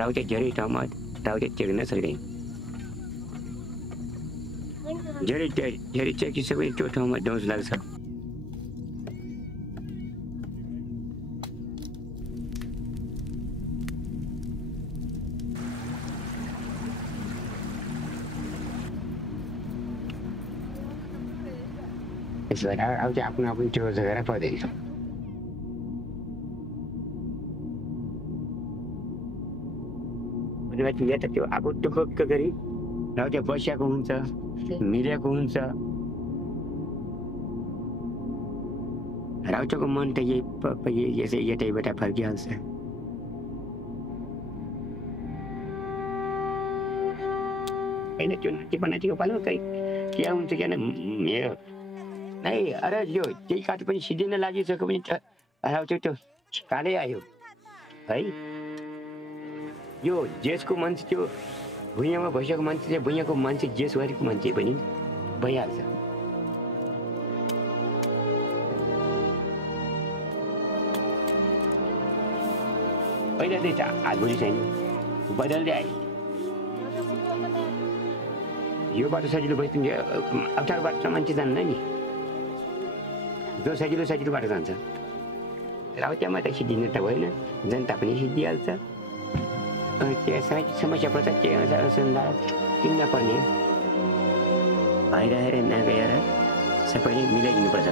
राउ चाहिँ धेरै ठाउँमा राउ चाहिँ टेक्न सक्दैन धेरै टेकिसके त्यो ठाउँमा डोज लाग्छ यसलाई अब चाहिँ आफ्नो आफ्नो त्यो जग्गा पर्दैन या त त्यो आगो टुक्क गरी र त्यो बसिएको हुन्छ मिलेको हुन्छ राउचोको मन त यतैबाट फर्किहाल्छ होइन त्यो नाचेको पालो खै के हुन्छ क्या मेरो नै अरे यो त्यही काठ पनि सिद्धिन लागिसक्यो भने राउचो त्यो कालै आयो है यो जेसको मान्छे त्यो भुइँमा बसेको मान्छे चाहिँ भुइँको मान्छे जेस गरेको मान्छे पनि भइहाल्छ पहिला चाहिँ हातभुरी छैन बदल्दै आयो यो बाटो सजिलो भइसक्यो अप्ठ्यारो बाटो मान्छे जान्न नि जो सजिलो बाटो जान्छ र त्यहाँ मात्रै सिद्धिनु त भएन जनता पनि सिद्धिहाल्छ त्यो समस्या पर्छ के अनुसन्धान किन्न पर्ने भइरहेर नगएर सबैले मिलाइदिनुपर्छ